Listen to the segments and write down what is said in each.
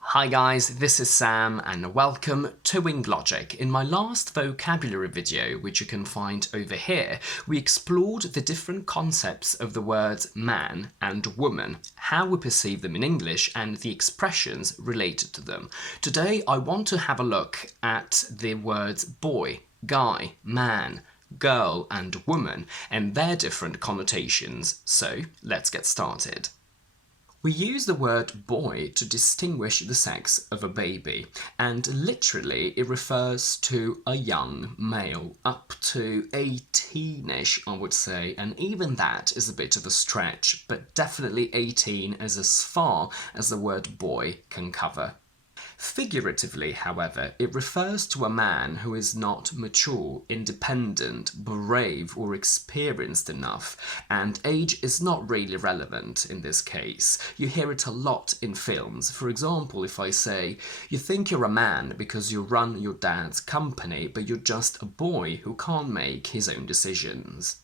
Hi guys, this is Sam and welcome to Wing Logic. In my last vocabulary video, which you can find over here, we explored the different concepts of the words man and woman, how we perceive them in English and the expressions related to them. Today I want to have a look at the words boy, guy, man, girl and woman and their different connotations. So let's get started. We use the word boy to distinguish the sex of a baby, and literally it refers to a young male, up to 18-ish I would say, and even that is a bit of a stretch, but definitely 18 is as far as the word boy can cover. Figuratively, however, it refers to a man who is not mature, independent, brave or experienced enough, and age is not really relevant in this case. You hear it a lot in films. For example, if I say, you think you're a man because you run your dad's company, but you're just a boy who can't make his own decisions.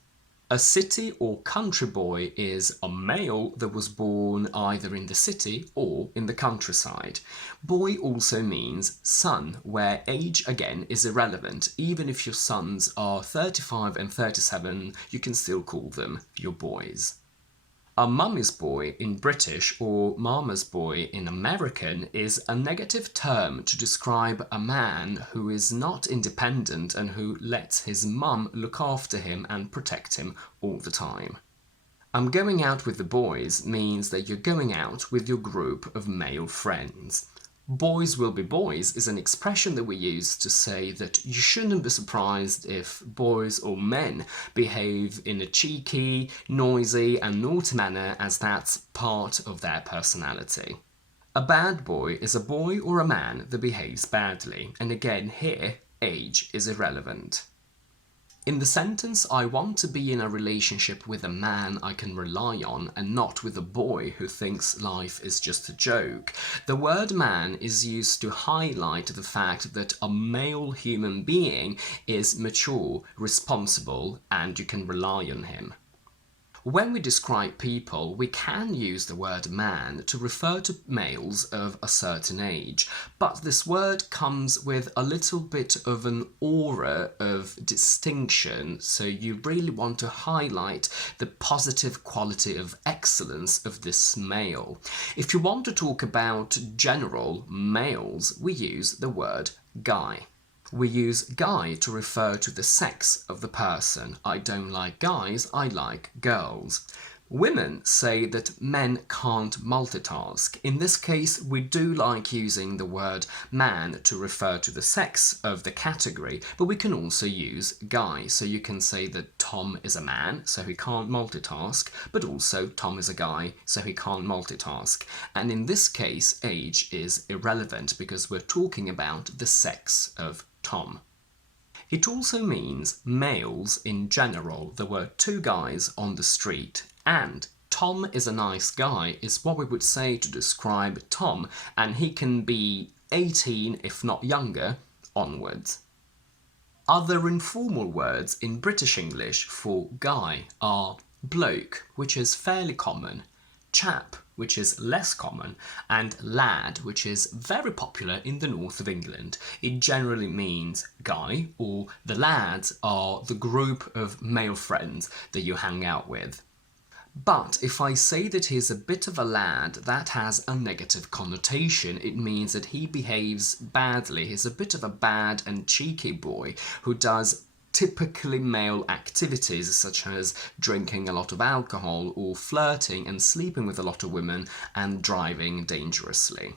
A city or country boy is a male that was born either in the city or in the countryside. Boy also means son, where age again is irrelevant. Even if your sons are 35 and 37, you can still call them your boys. A mummy's boy in British or mama's boy in American is a negative term to describe a man who is not independent and who lets his mum look after him and protect him all the time. I'm going out with the boys means that you're going out with your group of male friends. Boys will be boys is an expression that we use to say that you shouldn't be surprised if boys or men behave in a cheeky, noisy and naughty manner, as that's part of their personality. A bad boy is a boy or a man that behaves badly, and again here, age is irrelevant. In the sentence, I want to be in a relationship with a man I can rely on and not with a boy who thinks life is just a joke, the word man is used to highlight the fact that a male human being is mature, responsible, and you can rely on him. When we describe people, we can use the word man to refer to males of a certain age, but this word comes with a little bit of an aura of distinction, so you really want to highlight the positive quality of excellence of this male. If you want to talk about general males, we use the word guy. We use guy to refer to the sex of the person. I don't like guys, I like girls. Women say that men can't multitask. In this case, we do like using the word man to refer to the sex of the category, but we can also use guy. So you can say that Tom is a man, so he can't multitask, but also Tom is a guy, so he can't multitask. And in this case, age is irrelevant because we're talking about the sex of Tom. It also means males in general. There were two guys on the street, and Tom is a nice guy is what we would say to describe Tom, and he can be 18, if not younger, onwards. Other informal words in British English for guy are bloke, which is fairly common, chap, which is less common, and lad, which is very popular in the north of England. It generally means guy, or the lads are the group of male friends that you hang out with. But if I say that he's a bit of a lad, that has a negative connotation. It means that he behaves badly. He's a bit of a bad and cheeky boy who does typically male activities such as drinking a lot of alcohol or flirting and sleeping with a lot of women and driving dangerously.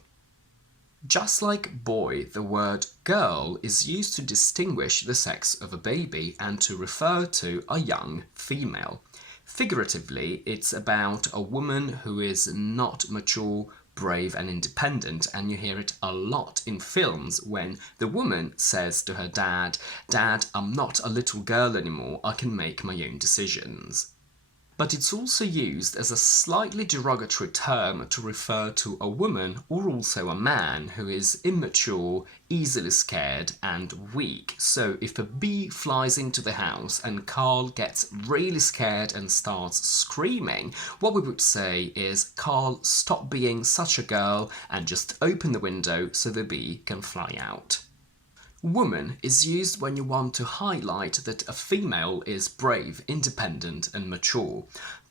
Just like boy, the word girl is used to distinguish the sex of a baby and to refer to a young female. Figuratively, it's about a woman who is not mature, brave and independent, and you hear it a lot in films when the woman says to her dad, "Dad, I'm not a little girl anymore, I can make my own decisions." But it's also used as a slightly derogatory term to refer to a woman or also a man who is immature, easily scared and weak. So if a bee flies into the house and Carl gets really scared and starts screaming, what we would say is, Carl, stop being such a girl and just open the window so the bee can fly out. Woman is used when you want to highlight that a female is brave, independent and mature.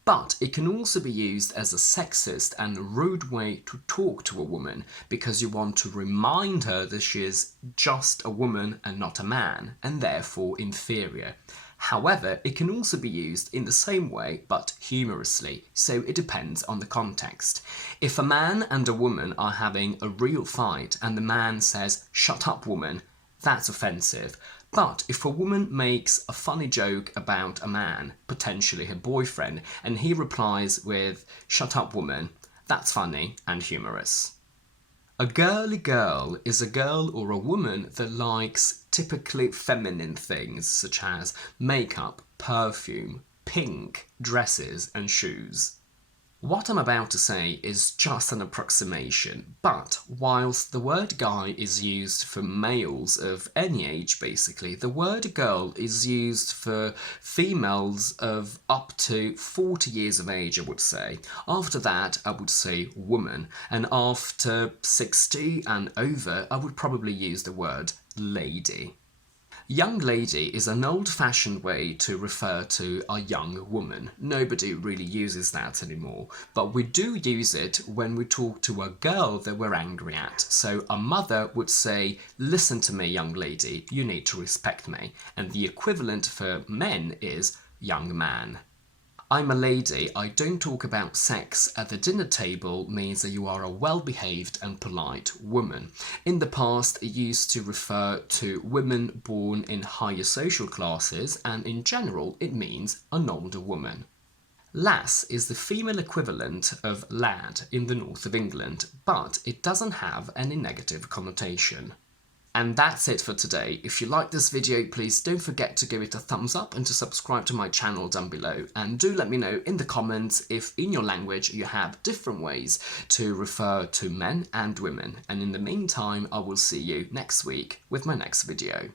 But it can also be used as a sexist and rude way to talk to a woman because you want to remind her that she is just a woman and not a man, and therefore inferior. However, it can also be used in the same way but humorously, so it depends on the context. If a man and a woman are having a real fight and the man says, "Shut up, woman," that's offensive. But if a woman makes a funny joke about a man, potentially her boyfriend, and he replies with, "Shut up, woman," that's funny and humorous. A girly girl is a girl or a woman that likes typically feminine things such as makeup, perfume, pink, dresses and shoes. What I'm about to say is just an approximation, but whilst the word guy is used for males of any age basically, the word girl is used for females of up to 40 years of age, I would say. After that, I would say woman, and after 60 and over, I would probably use the word lady. Young lady is an old-fashioned way to refer to a young woman. Nobody really uses that anymore, but we do use it when we talk to a girl that we're angry at. So a mother would say, "Listen to me, young lady, you need to respect me." And the equivalent for men is young man. "I'm a lady, I don't talk about sex at the dinner table" means that you are a well-behaved and polite woman. In the past, it used to refer to women born in higher social classes, and in general, it means an older woman. Lass is the female equivalent of lad in the north of England, but it doesn't have any negative connotation. And that's it for today. If you like this video, please don't forget to give it a thumbs up and to subscribe to my channel down below. And do let me know in the comments if in your language you have different ways to refer to men and women. And in the meantime, I will see you next week with my next video.